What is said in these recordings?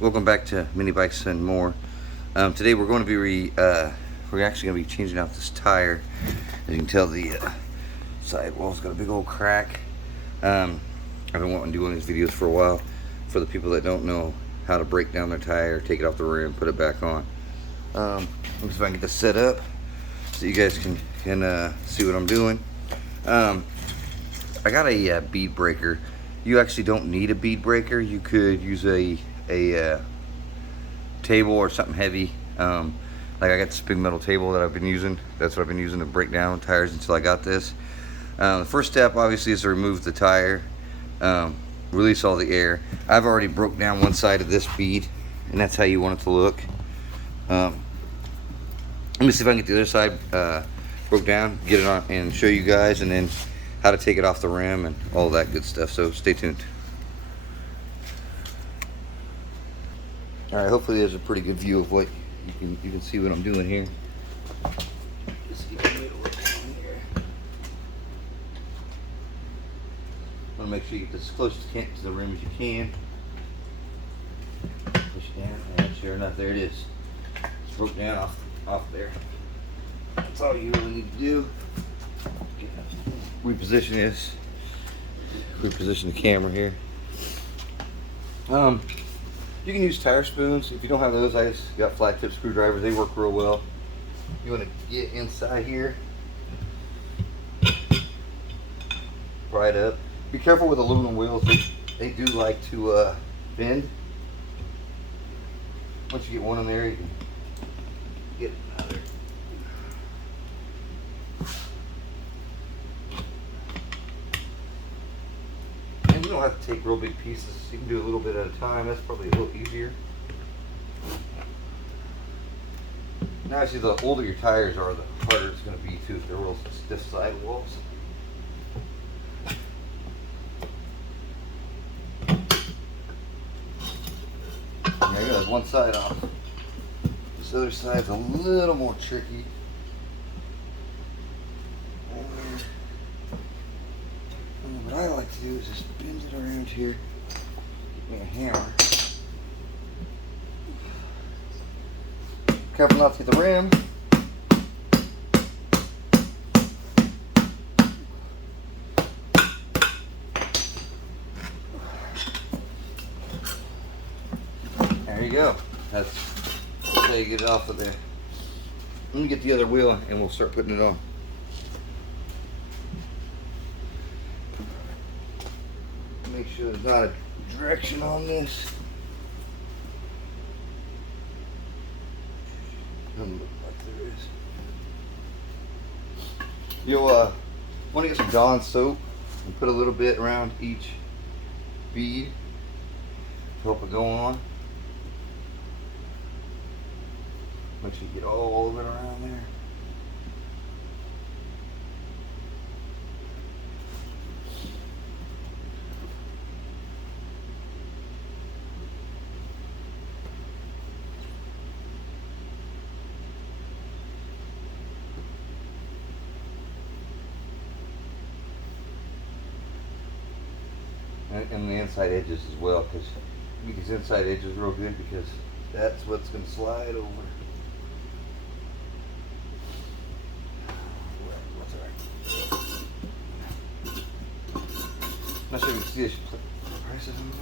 Welcome back to Mini Bikes and More. Today we're going to be we're actually going to be changing out this tire. As you can tell, the sidewall's got a big old crack. I've been wanting to do one of these videos for a while for the people that don't know how to break down their tire, take it off the rim, put it back on. Let me see if I can get this set up so you guys can see what I'm doing. I got a bead breaker. You actually don't need a bead breaker. You could use a table or something heavy. Like I got this big metal table that I've been using. That's what I've been using to break down tires until I got this. The first step obviously is to remove the tire, release all the air. I've already broke down one side of this bead, and that's how you want it to look. Let me see if I can get the other side broke down, get it on, and show you guys, and then how to take it off the rim and all that good stuff. So stay tuned. All right, hopefully there's a pretty good view of what you can see what I'm doing here. Let's see if I can get it working here. I want to make sure you get this as close to the rim as you can. Push it down, and sure enough, there it is. It's broke down off there. That's all you really need to do. Reposition this. Reposition the camera here. You can use tire spoons. If you don't have those, I just got flat tip screwdrivers. They work real well. You want to get inside here, pry it up. Be careful with aluminum wheels. They do like to bend. Once you get one in there, you can get another. And you don't have to take real big pieces. You can do a little bit at a time. That's probably a little easier. Now, actually, the older your tires are, the harder it's going to be too if they're real stiff sidewalls. There you go, there's one side off. This other side's a little more tricky. And what I like to do is just bend it around here. Get me a hammer. Careful not to hit the rim. There you go. That's how you get it off of there. Let me get the other wheel and we'll start putting it on. Make sure there's not a direction on this. Doesn't look like there is. You'll want to get some Dawn soap and put a little bit around each bead to help it go on. Make sure you get all of it around there. And the inside edges as well, because you get these inside edges real good, because that's what's going to slide over. I'm not sure you can see this. Prices on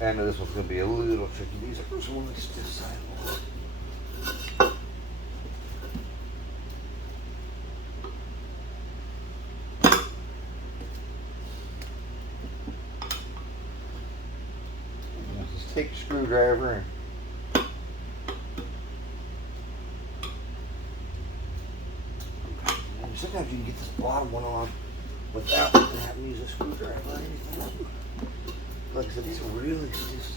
I know this one's going to be a little tricky. These are some really stiff sidewalls. Take your screwdriver and sometimes you can get this bottom one on without having to use a screwdriver or anything. Like I said, these are really stiff.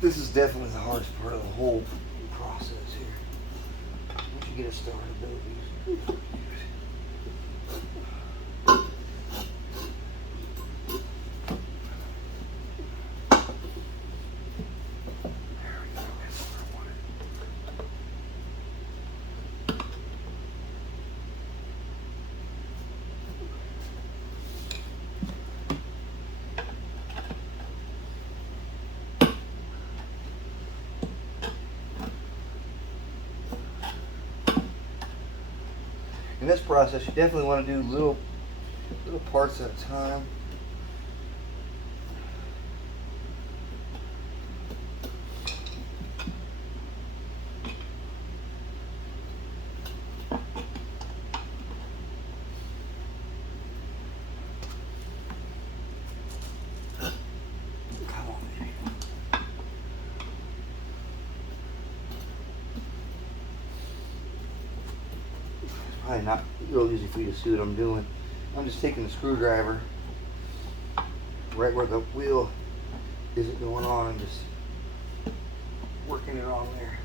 This is definitely the hardest part of the whole process here. Once you get it started, though, this process, you definitely want to do little parts at a time. Probably not real easy for you to see what I'm doing. I'm just taking the screwdriver right where the wheel isn't going on and just working it on there.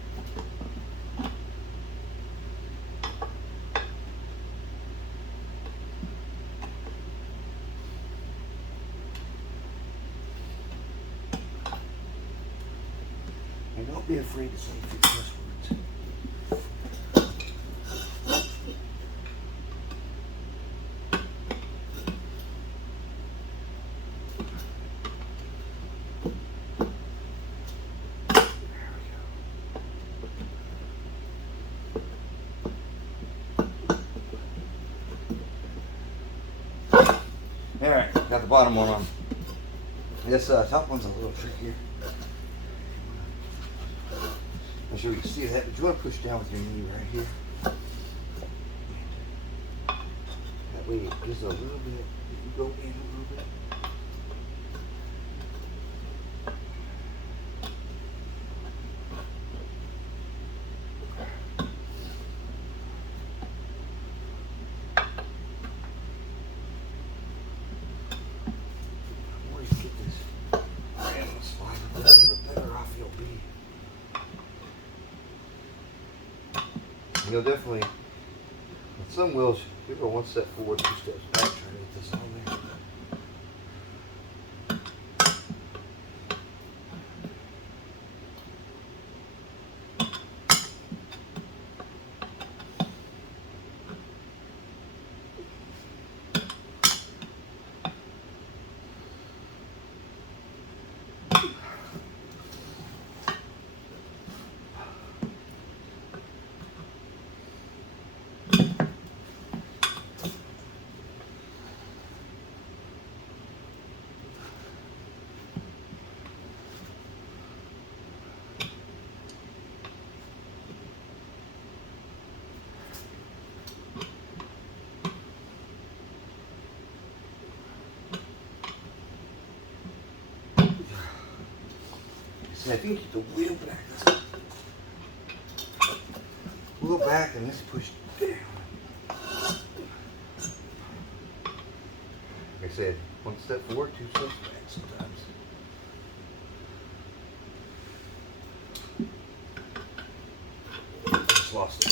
And don't be afraid to say a few cuss words. Alright, got the bottom one on. This top one's a little trickier. I'm sure you can see that, but you want to push down with your knee right here. That way it gives a little bit, you go in a little bit. You'll definitely, with some wheels, you go one step forward, 2 steps back, trying to get this on there. See, I think you have to wheel back. Wheel back and let's push down. Like I said, 1 step forward, 2 steps back sometimes. I just lost it.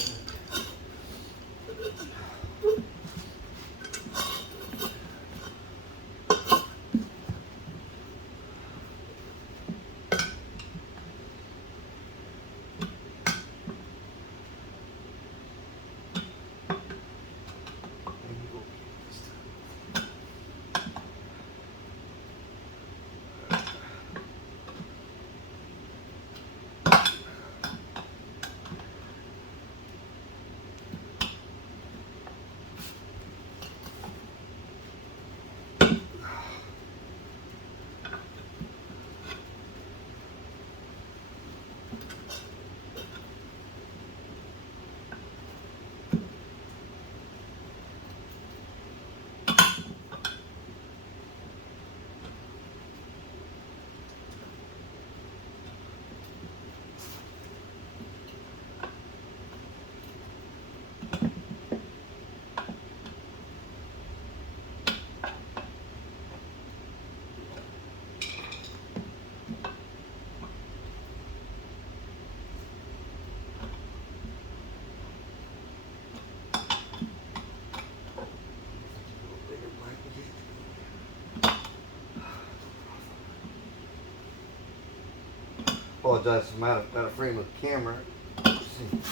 Apologize, I'm out of frame with the camera. Seems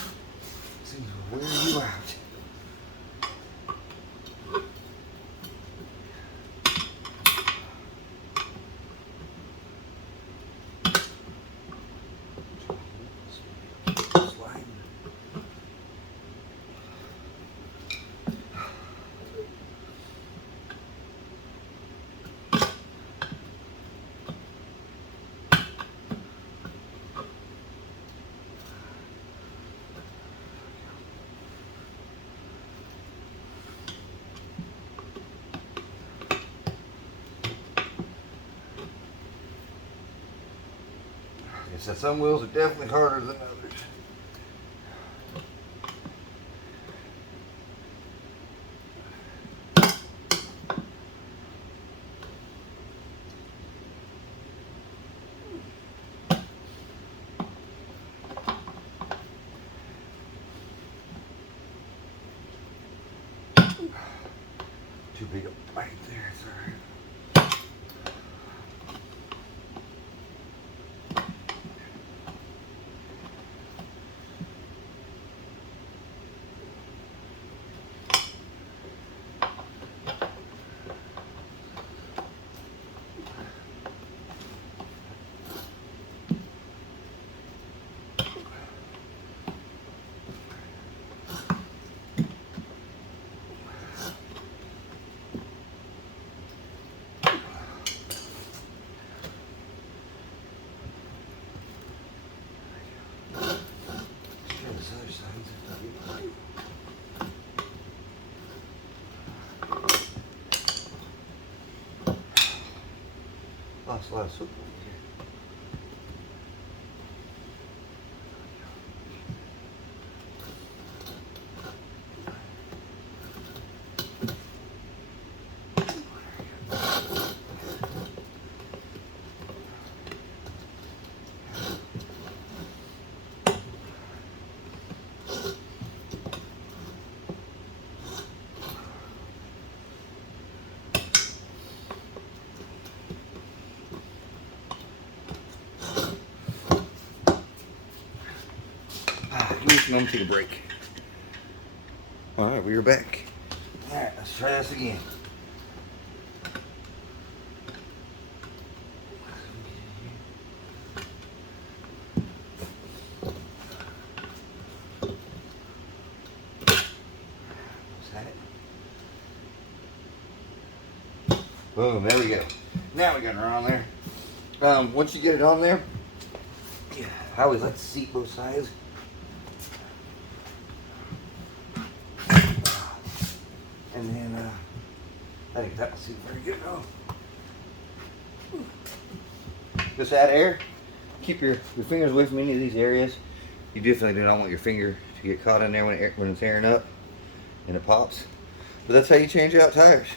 to wear you out. said, some wheels are definitely harder than others. Too big a bite there, sorry. Lost a lot of soup over here. I'm gonna take a break. Alright, we are back. Alright, let's try this again. Boom, there we go. Now we got it on there. Once you get it on there, I always like to seat both sides. And then, I think that will suit very good. Oh. Just add air. Keep your fingers away from any of these areas. You definitely do not want your finger to get caught in there when it's airing up and it pops. But that's how you change out tires.